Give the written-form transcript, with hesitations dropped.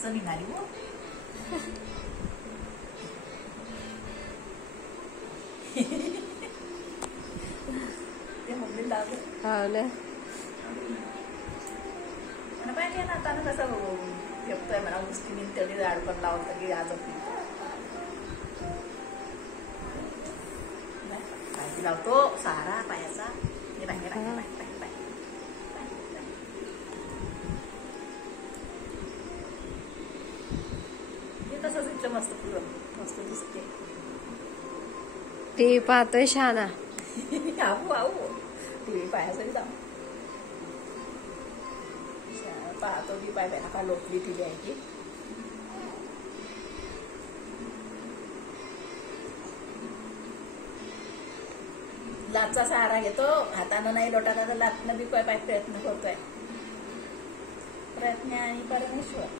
असं निघाली हो. ते मम्मी लावलं हो ना. आणि पाहिजे ना आता कसं ठेवतोय मला उस्तीने तेवढी झाड पण लावलं की आज काळजी लावतो सारा पायाचा. हे बाहेर हे तसंच इथलं मस्त पुरं मस्त दिसते. टीव्ही पाहतोय शाना. आऊ आऊ टीव्ही पायासाठी जाऊ पाहतो ती पाय का लोटली ती आहे की लाटचा सहारा घेतो. हातानं नाही लोटायला तर लाटणं बी पाय प्रयत्न करतोय. प्रयत्न आणि परमेश्वर.